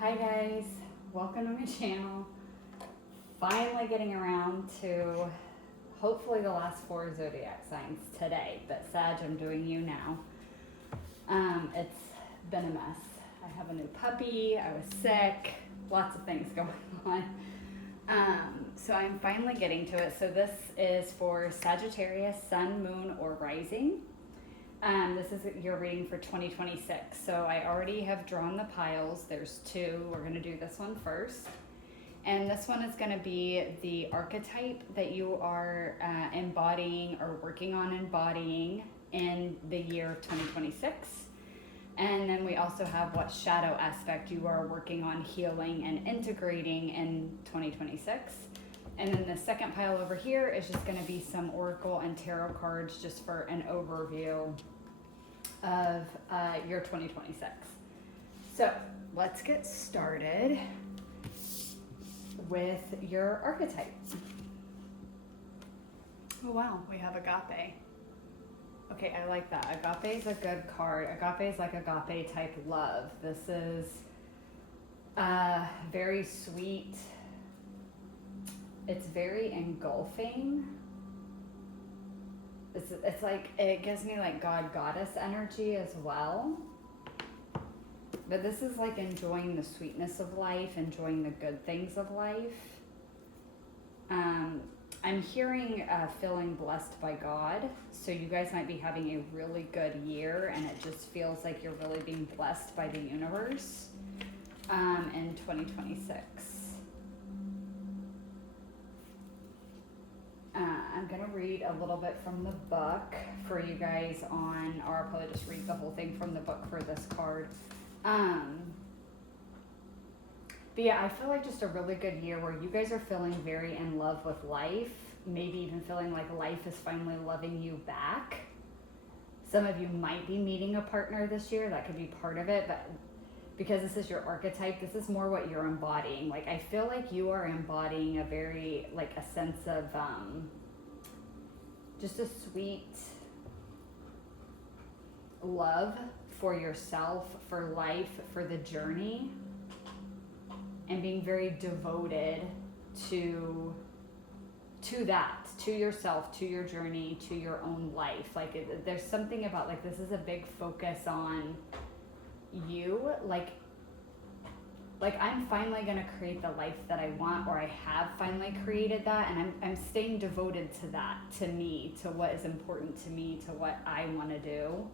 Hi guys, welcome to my channel. Finally getting around to hopefully the last 4 zodiac signs today, but Sag, I'm doing you now. It's been a mess. I have a new puppy, I was sick, lots of things going on. So I'm finally getting to it. So this is for Sagittarius, Sun, Moon, or Rising. This is your reading for 2026. So I already have drawn the piles. There's 2. We're going to do this one first. And this one is going to be the archetype that you are embodying or working on embodying in the year of 2026. And then we also have what shadow aspect you are working on healing and integrating in 2026. And then the second pile over here is just going to be some oracle and tarot cards just for an overview of your 2026. So let's get started with your archetype. Oh wow, we have agape. Okay, I like that. Agape is a good card. Agape is like agape type love. This is very sweet. It's very engulfing. It's like, it gives me like God goddess energy as well. But this is like enjoying the sweetness of life, enjoying the good things of life. I'm hearing feeling blessed by God. So you guys might be having a really good year and it just feels like you're really being blessed by the universe in 2026. I'm going to read a little bit from the book for you guys on, or I'll probably just read the whole thing from the book for this card. But yeah, I feel like just a really good year where you guys are feeling very in love with life, maybe even feeling like life is finally loving you back. Some of you might be meeting a partner this year, that could be part of it, but because this is your archetype, this is more what you're embodying. Like, I feel like you are embodying a very, like, a sense of just a sweet love for yourself, for life, for the journey, and being very devoted to that, to yourself, to your journey, to your own life. Like, there's something about, like, this is a big focus on you, like I'm finally going to create the life that I want, or I have finally created that, and I'm staying devoted to that, to me, to what is important to me, to what I want to do.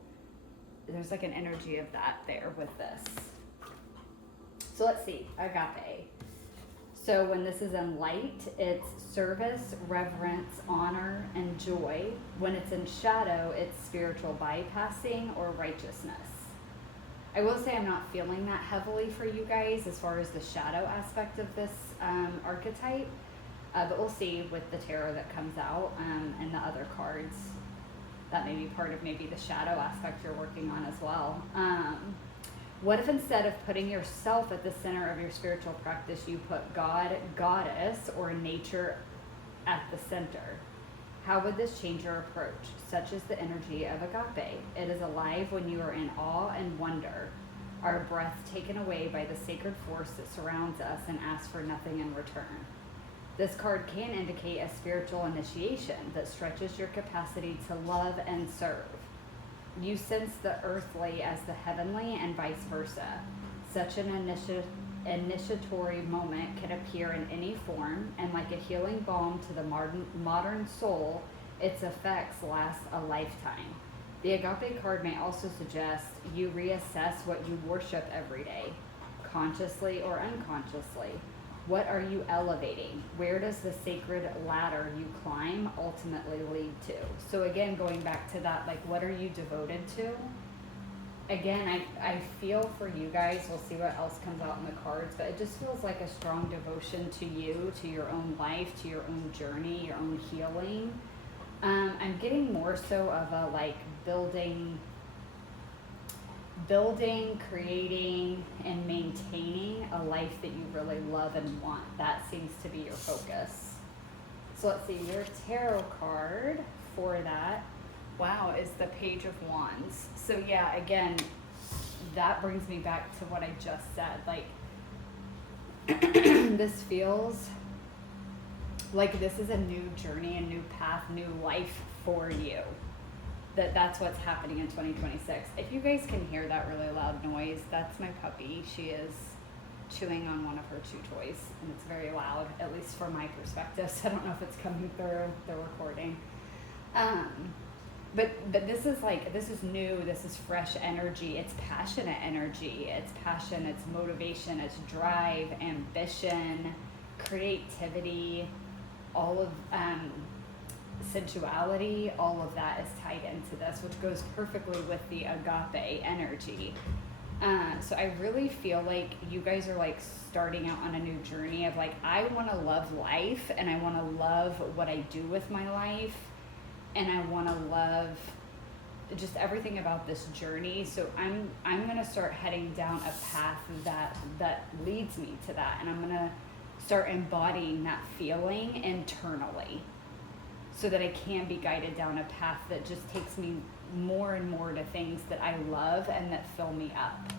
There's like an energy of that there with this. So let's see, agape. So when this is in light, it's service, reverence, honor, and joy. When it's in shadow, it's spiritual bypassing or righteousness. I will say I'm not feeling that heavily for you guys as far as the shadow aspect of this archetype, but we'll see with the tarot that comes out and the other cards. That may be part of maybe the shadow aspect you're working on as well. What if instead of putting yourself at the center of your spiritual practice, you put God, goddess, or nature at the center? How would this change your approach? Such is the energy of agape. It is alive when you are in awe and wonder, our breath taken away by the sacred force that surrounds us and asks for nothing in return. This card can indicate a spiritual initiation that stretches your capacity to love and serve. You sense the earthly as the heavenly and vice versa. Such an initiatory moment can appear in any form, and like a healing balm to the modern soul, its effects last a lifetime. The agape card may also suggest you reassess what you worship every day, consciously or unconsciously. What are you elevating? Where does the sacred ladder you climb ultimately lead to? So again, going back to that, like, what are you devoted to? Again, I feel for you guys. We'll see what else comes out in the cards, but it just feels like a strong devotion to you, to your own life, to your own journey, your own healing. I'm getting more so of a like building, creating, and maintaining a life that you really love and want. That seems to be your focus. So let's see, your tarot card for that, wow, is the Page of Wands. So yeah, again, that brings me back to what I just said. Like, This feels like this is a new journey, a new path, new life for you. That's what's happening in 2026. If you guys can hear that really loud noise, that's my puppy. She is chewing on one of her chew toys, and it's very loud, at least from my perspective. So I don't know if it's coming through the recording. But this is new. This is fresh energy. It's passionate energy. It's passion. It's motivation. It's drive, ambition, creativity, all of sensuality. All of that is tied into this, which goes perfectly with the agape energy. So I really feel like you guys are like starting out on a new journey of like, I want to love life, and I want to love what I do with my life, and I want to love just everything about this journey. So I'm going to start heading down a path that leads me to that, and I'm going to start embodying that feeling internally so that I can be guided down a path that just takes me more and more to things that I love and that fill me up.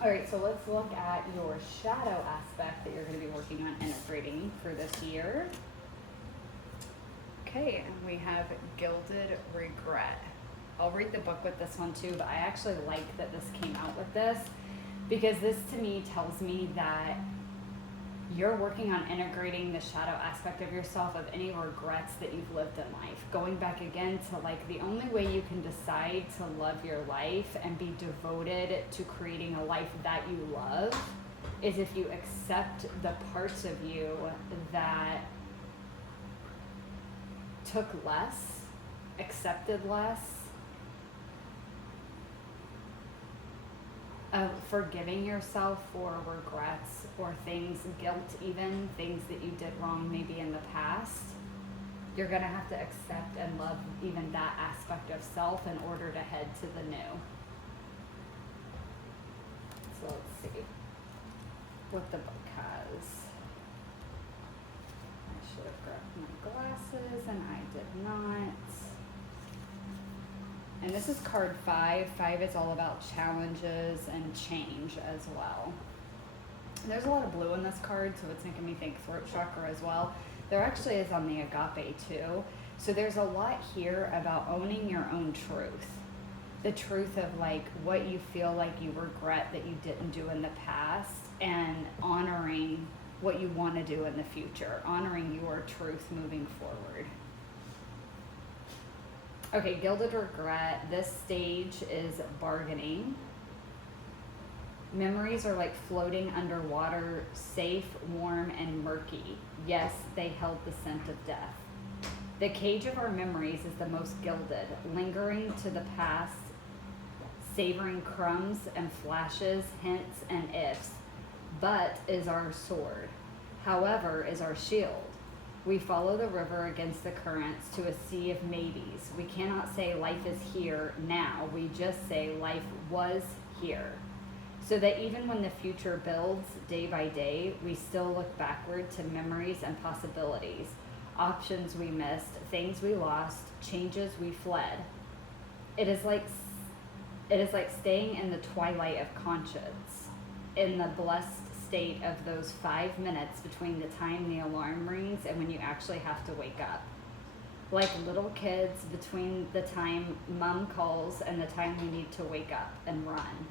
All right, so let's look at your shadow aspect that you're going to be working on integrating for this year. Okay, and we have Gilded Regret. I'll read the book with this one too, but I actually like that this came out with this, because this to me tells me that you're working on integrating the shadow aspect of yourself, of any regrets that you've lived in life. Going back again to like, the only way you can decide to love your life and be devoted to creating a life that you love is if you accept the parts of you that took less, accepted less, forgiving yourself for regrets or things, guilt even, things that you did wrong maybe in the past. You're going to have to accept and love even that aspect of self in order to head to the new. So let's see what the book has. I should have grabbed my glasses and I did not. And this is card 5. 5 is all about challenges and change as well. There's a lot of blue in this card, so it's making me think throat chakra as well. There actually is on the agape too. So there's a lot here about owning your own truth. The truth of like what you feel like you regret that you didn't do in the past, and honoring what you want to do in the future, honoring your truth moving forward. Okay, Gilded Regret, this stage is bargaining. Memories are like floating underwater, safe, warm, and murky. Yes, they held the scent of death. The cage of our memories is the most gilded, lingering to the past, savoring crumbs and flashes, hints, and ifs. But is our sword. However, is our shield. We follow the river against the currents to a sea of maybes. We cannot say life is here now. We just say life was here. So that even when the future builds day by day, we still look backward to memories and possibilities, options we missed, things we lost, changes we fled. It is like staying in the twilight of conscience, in the blessed state of those 5 minutes between the time the alarm rings and when you actually have to wake up. Like little kids between the time mom calls and the time we need to wake up and run.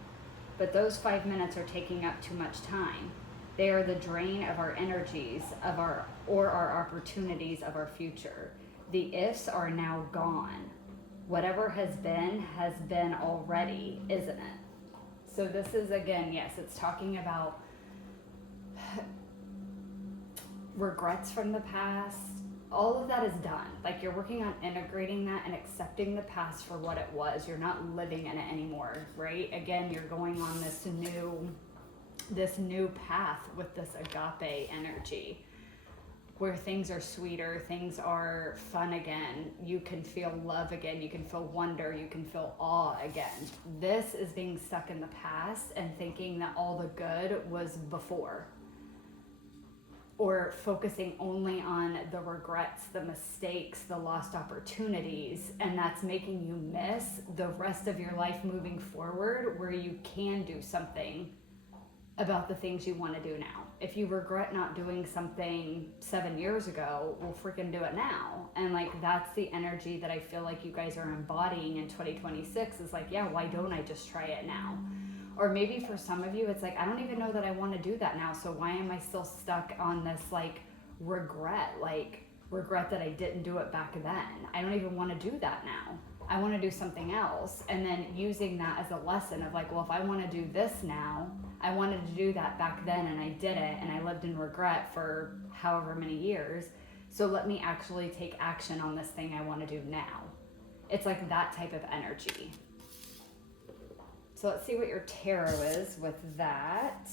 But those 5 minutes are taking up too much time. They are the drain of our energies, our opportunities of our future. The ifs are now gone. Whatever has been already, isn't it? So this is, again, yes, it's talking about regrets from the past. All of that is done. Like, you're working on integrating that and accepting the past for what it was. You're not living in it anymore, right? Again, you're going on this new path with this agape energy, where things are sweeter, things are fun again. You can feel love again. You can feel wonder. You can feel awe again. This is being stuck in the past and thinking that all the good was before, or focusing only on the regrets, the mistakes, the lost opportunities, and that's making you miss the rest of your life moving forward, where you can do something about the things you want to do now. If you regret not doing something 7 years ago, well, freaking do it now. And like, that's the energy that I feel like you guys are embodying in 2026 is like, yeah, why don't I just try it now? Or maybe for some of you, it's like, I don't even know that I want to do that now. So why am I still stuck on this like regret that I didn't do it back then? I don't even want to do that now. I want to do something else. And then using that as a lesson of like, well, if I want to do this now, I wanted to do that back then and I did it and I lived in regret for however many years. So let me actually take action on this thing I want to do now. It's like that type of energy. So let's see what your tarot is with that.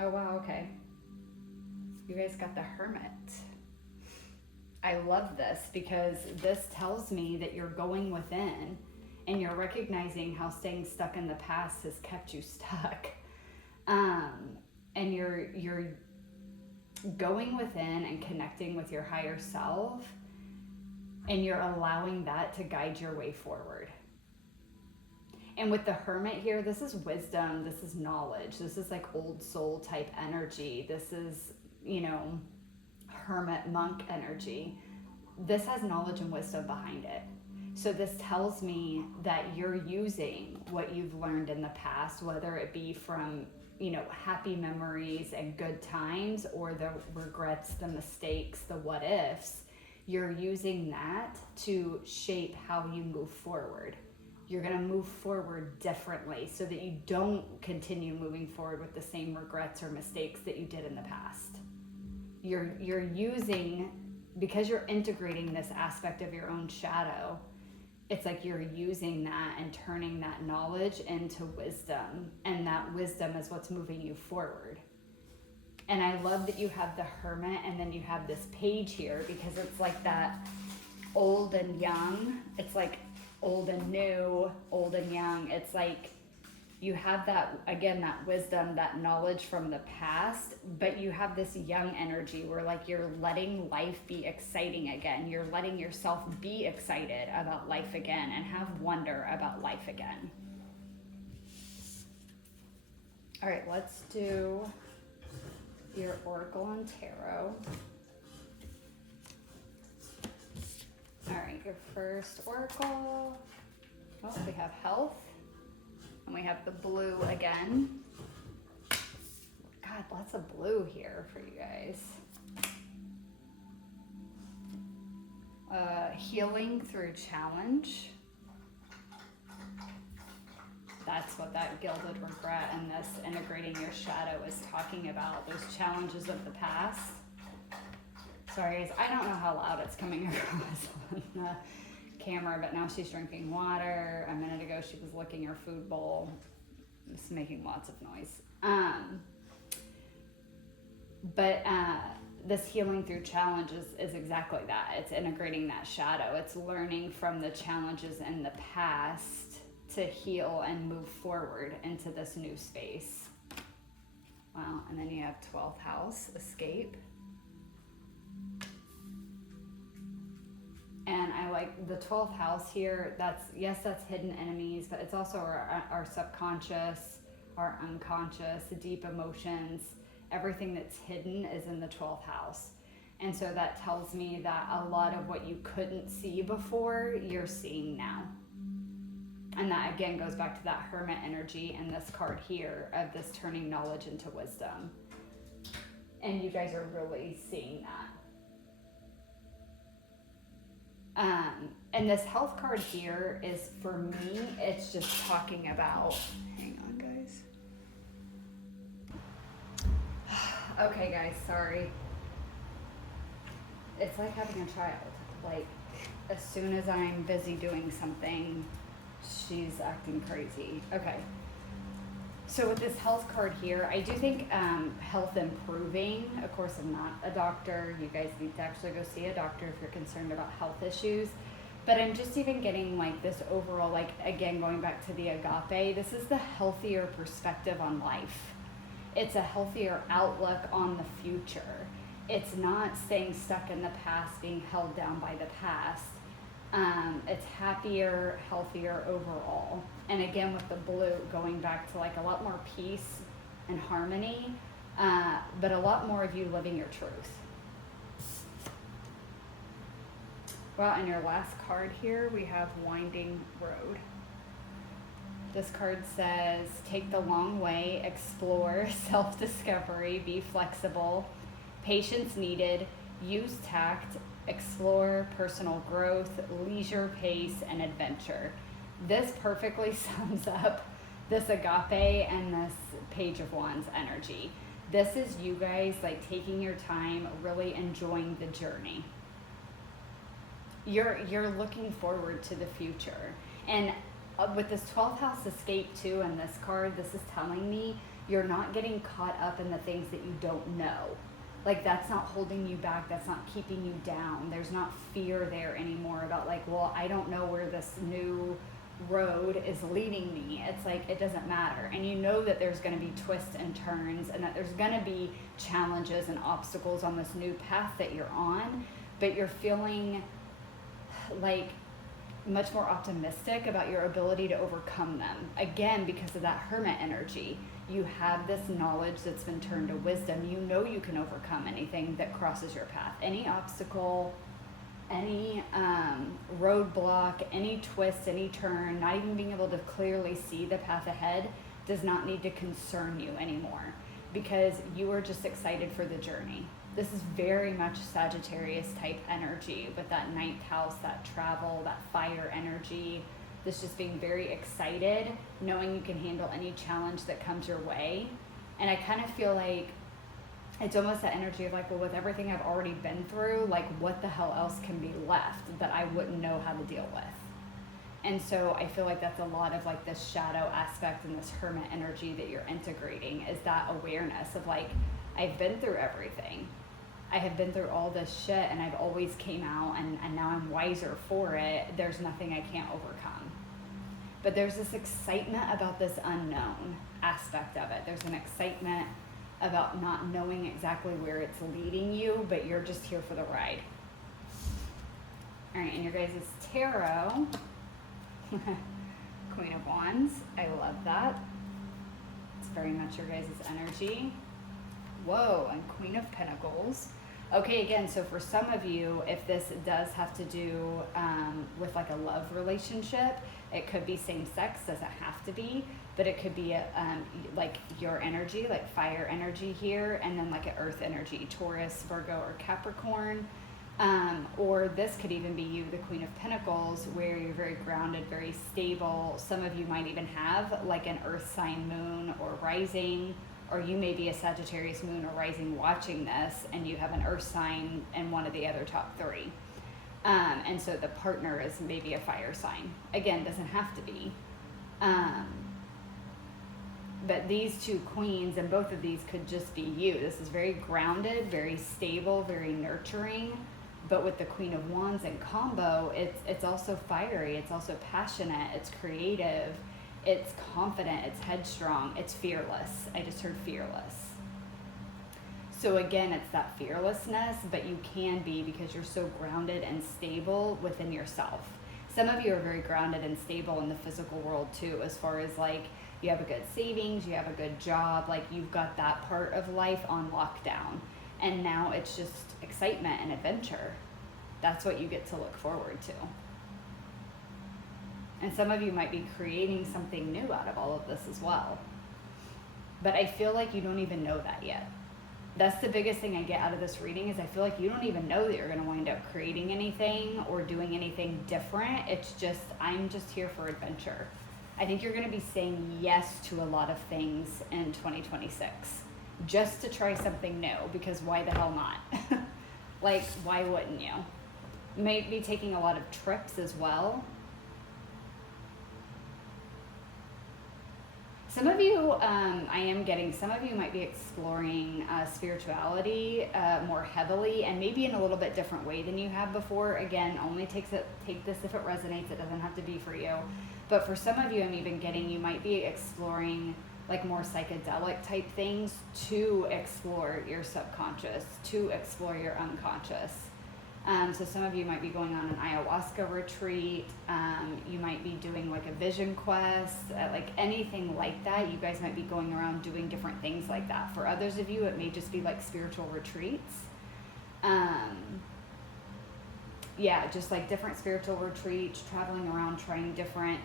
Oh, wow, okay. You guys got the Hermit. I love this because this tells me that you're going within and you're recognizing how staying stuck in the past has kept you stuck. And you're going within and connecting with your higher self, and you're allowing that to guide your way forward. And with the Hermit here, this is wisdom, this is knowledge, this is like old soul type energy. This is, you know, hermit monk energy. This has knowledge and wisdom behind it. So this tells me that you're using what you've learned in the past, whether it be from, you know, happy memories and good times, or the regrets, the mistakes, the what ifs. You're using that to shape how you move forward. You're going to move forward differently so that you don't continue moving forward with the same regrets or mistakes that you did in the past. You're using, because you're integrating this aspect of your own shadow, it's like you're using that and turning that knowledge into wisdom, and that wisdom is what's moving you forward. And I love that you have the Hermit and then you have this page here, because it's like that old and young. It's like old and new, old and young. It's like you have that, again, that wisdom, that knowledge from the past, but you have this young energy where like you're letting life be exciting again. You're letting yourself be excited about life again and have wonder about life again. All right, let's do your Oracle and Tarot. All right, your first Oracle. Oh, we have health. And we have the blue again. God, lots of blue here for you guys. Healing through challenge. That's what that gilded regret and this integrating your shadow is talking about. Those challenges of the past. Sorry guys, I don't know how loud it's coming across on the camera, but now she's drinking water. A minute ago she was licking her food bowl. It's making lots of noise. But this healing through challenges is exactly that. It's integrating that shadow. It's learning from the challenges in the past to heal and move forward into this new space. Wow, and then you have 12th house, escape. And I like the 12th house here. That's hidden enemies, but it's also our subconscious, our unconscious, the deep emotions. Everything that's hidden is in the 12th house. And so that tells me that a lot of what you couldn't see before, you're seeing now. And that again goes back to that Hermit energy and this card here of this turning knowledge into wisdom. And you guys are really seeing that. And this health card here is, for me, it's just talking about, hang on guys. Okay guys, sorry. It's like having a child. Like, as soon as I'm busy doing something, she's acting crazy. Okay. So with this health card here, I do think health improving. Of course, I'm not a doctor. You guys need to actually go see a doctor if you're concerned about health issues. But I'm just even getting like this overall, like, again, going back to the agape, this is the healthier perspective on life. It's a healthier outlook on the future. It's not staying stuck in the past, being held down by the past. It's happier, healthier overall. And again, with the blue, going back to like a lot more peace and harmony, but a lot more of you living your truth. Well, on your last card here, we have Winding Road. This card says, take the long way, explore, self-discovery, be flexible, patience needed, use tact, explore, personal growth, leisure pace, and adventure. This perfectly sums up this agape and this Page of Wands energy. This is you guys like taking your time, really enjoying the journey. You're looking forward to the future. And with this 12th house escape too, and this card, this is telling me you're not getting caught up in the things that you don't know. Like that's not holding you back, that's not keeping you down. There's not fear there anymore about like, well, I don't know where this new road is leading me. It's like, it doesn't matter. And you know that there's gonna be twists and turns and that there's gonna be challenges and obstacles on this new path that you're on, but you're feeling like much more optimistic about your ability to overcome them. Again, because of that Hermit energy, you have this knowledge that's been turned to wisdom. You know you can overcome anything that crosses your path. Any obstacle, any roadblock, any twist, any turn, not even being able to clearly see the path ahead does not need to concern you anymore because you are just excited for the journey. This is very much Sagittarius type energy with that 9th house, that travel, that fire energy. This just being very excited, knowing you can handle any challenge that comes your way. And I kind of feel like it's almost that energy of like, well, with everything I've already been through, like what the hell else can be left that I wouldn't know how to deal with? And so I feel like that's a lot of like this shadow aspect and this Hermit energy that you're integrating is that awareness of like, I've been through everything. I have been through all this shit and I've always came out and now I'm wiser for it. There's nothing I can't overcome. But there's this excitement about this unknown aspect of it. There's an excitement about not knowing exactly where it's leading you, but you're just here for the ride. All right, and your guys' tarot, Queen of Wands. I love that. It's very much your guys' energy. Whoa, and Queen of Pentacles. Okay, again, so for some of you, if this does have to do with like a love relationship, it could be same sex, doesn't have to be, but it could be like your energy, like fire energy here, and then like an earth energy, Taurus, Virgo, or Capricorn. Or this could even be you, the Queen of Pentacles, where you're very grounded, very stable. Some of you might even have like an earth sign moon or rising, or you may be a Sagittarius moon or rising watching this, and you have an earth sign in one of the other top 3. And so the partner is maybe a fire sign. Again, doesn't have to be. But these two queens, and both of these could just be you. This is very grounded, very stable, very nurturing. But with the Queen of Wands in combo, it's also fiery, it's also passionate, it's creative, it's confident, it's headstrong, it's fearless. I just heard fearless. So again, it's that fearlessness, but you can be because you're so grounded and stable within yourself. Some of you are very grounded and stable in the physical world too, as far as like you have a good savings, you have a good job, like you've got that part of life on lockdown. And now it's just excitement and adventure. That's what you get to look forward to. And some of you might be creating something new out of all of this as well. But I feel like you don't even know that yet. That's the biggest thing I get out of this reading is I feel like you don't even know that you're going to wind up creating anything or doing anything different. It's just, I'm just here for adventure. I think you're going to be saying yes to a lot of things in 2026 just to try something new, because why the hell not? Like, why wouldn't you? You might be taking a lot of trips as well. Some of you, I am getting, some of you might be exploring spirituality more heavily and maybe in a little bit different way than you have before. Again, only take this if it resonates. It doesn't have to be for you. But for some of you, I'm even getting, you might be exploring like more psychedelic type things to explore your subconscious, to explore your unconscious. So some of you might be going on an ayahuasca retreat. You might be doing like a vision quest, like anything like that. You guys might be going around doing different things like that. For others of you, it may just be like spiritual retreats. Yeah, just like different spiritual retreats, traveling around, trying different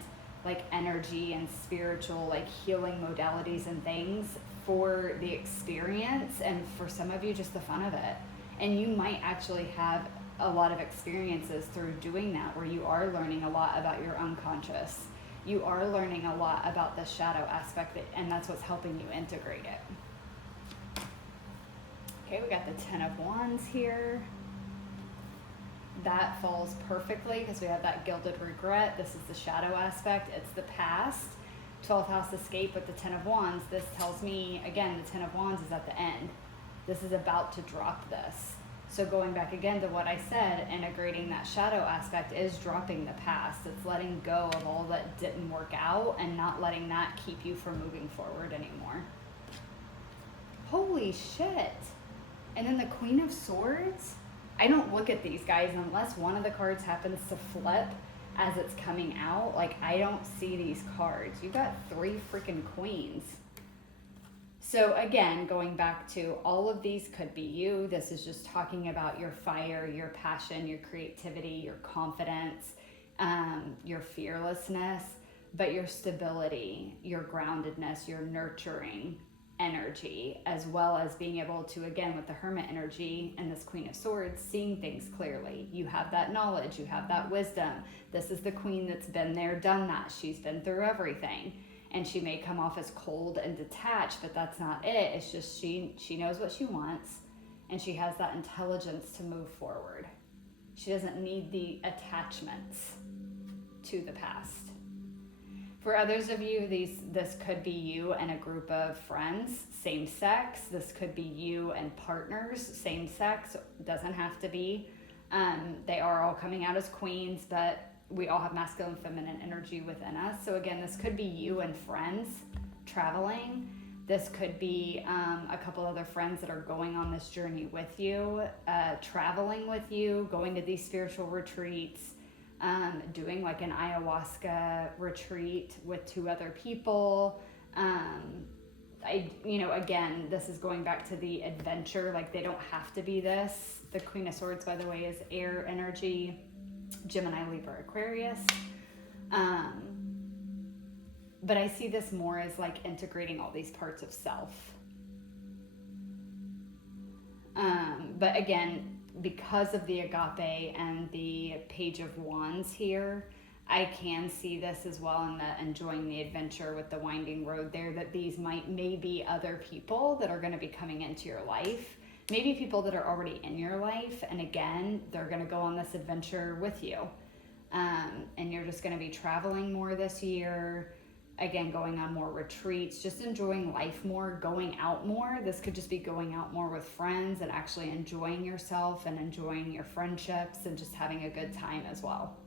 like energy and spiritual like healing modalities and things for the experience, and for some of you just the fun of it. And you might actually have a lot of experiences through doing that, where you are learning a lot about your unconscious. You are learning a lot about the shadow aspect, and that's what's helping you integrate it. Okay, we got the 10 of Wands here. That falls perfectly because we have that gilded regret. This is the shadow aspect. It's the past. 12th house escape with the 10 of Wands. This tells me, again, the 10 of Wands is at the end. This is about to drop this. So going back again to what I said, integrating that shadow aspect is dropping the past. It's letting go of all that didn't work out and not letting that keep you from moving forward anymore. Holy shit. And then the Queen of Swords. I don't look at these guys unless one of the cards happens to flip as it's coming out. Like, I don't see these cards. You got 3 freaking queens. So again, going back to all of these could be you. This is just talking about your fire, your passion, your creativity, your confidence, your fearlessness, but your stability, your groundedness, your nurturing energy, as well as being able to, again, with the Hermit energy and this Queen of Swords, seeing things clearly. You have that knowledge, you have that wisdom. This is the queen that's been there, done that. She's been through everything. And she may come off as cold and detached, but that's not it. It's just she knows what she wants, and she has that intelligence to move forward. She doesn't need the attachments to the past. For others of you, this could be you and a group of friends, same sex. This could be you and partners, same sex. Doesn't have to be. They are all coming out as queens, but we all have masculine and feminine energy within us. So again, this could be you and friends traveling. This could be a couple other friends that are going on this journey with you, traveling with you, going to these spiritual retreats, doing like an ayahuasca retreat with 2 other people. Again, this is going back to the adventure. Like, they don't have to be this. The Queen of Swords, by the way, is air energy. Gemini, Libra, Aquarius. But I see this more as like integrating all these parts of self. But again, because of the agape and the Page of Wands here, I can see this as well in the enjoying the adventure with the winding road there, that these may be other people that are going to be coming into your life. Maybe people that are already in your life, and again, they're going to go on this adventure with you. And you're just going to be traveling more this year, again, going on more retreats, just enjoying life more, going out more. This could just be going out more with friends and actually enjoying yourself and enjoying your friendships and just having a good time as well.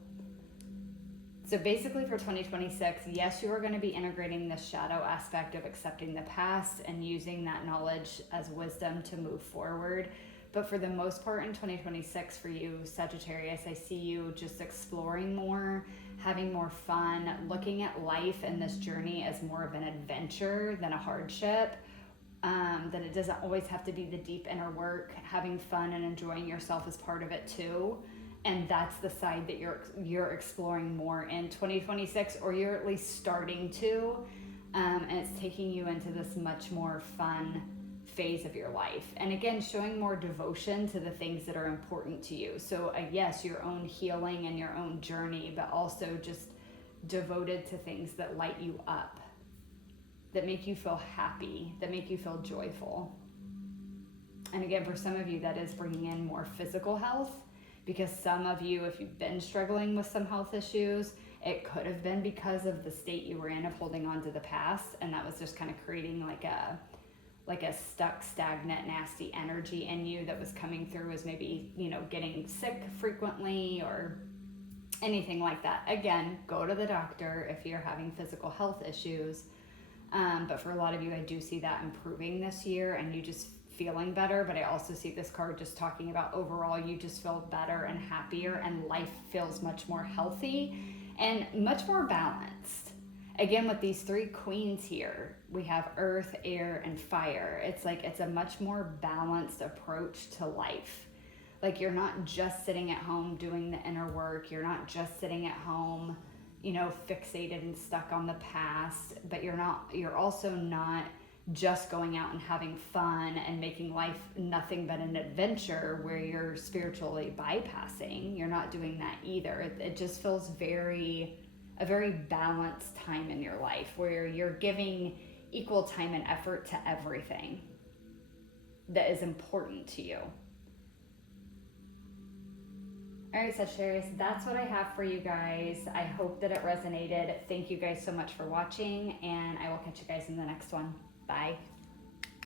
So basically for 2026, yes, you are going to be integrating the shadow aspect of accepting the past and using that knowledge as wisdom to move forward. But for the most part in 2026 for you, Sagittarius, I see you just exploring more, having more fun, looking at life and this journey as more of an adventure than a hardship. That it doesn't always have to be the deep inner work. Having fun and enjoying yourself is part of it too. And that's the side that you're exploring more in 2026, or you're at least starting to, and it's taking you into this much more fun phase of your life. And again, showing more devotion to the things that are important to you. So yes, your own healing and your own journey, but also just devoted to things that light you up, that make you feel happy, that make you feel joyful. And again, for some of you, that is bringing in more physical health. Because some of you, if you've been struggling with some health issues, it could have been because of the state you were in of holding on to the past, and that was just kind of creating like a stuck, stagnant, nasty energy in you that was coming through as maybe, getting sick frequently or anything like that. Again, go to the doctor if you're having physical health issues. But for a lot of you, I do see that improving this year, and you just feeling better, but I also see this card just talking about overall you just feel better and happier, and life feels much more healthy and much more balanced. Again, with these three queens here, we have earth, air, and fire. It's like it's a much more balanced approach to life. Like you're not just sitting at home doing the inner work. You're not just sitting at home, you know, fixated and stuck on the past, but you're also not just going out and having fun and making life nothing but an adventure where you're spiritually bypassing. You're not doing that either. It just feels a very balanced time in your life where you're giving equal time and effort to everything that is important to you. All right, Sagittarius, that's what I have for you guys. I hope that it resonated. Thank you guys so much for watching, and I will catch you guys in the next one. Bye.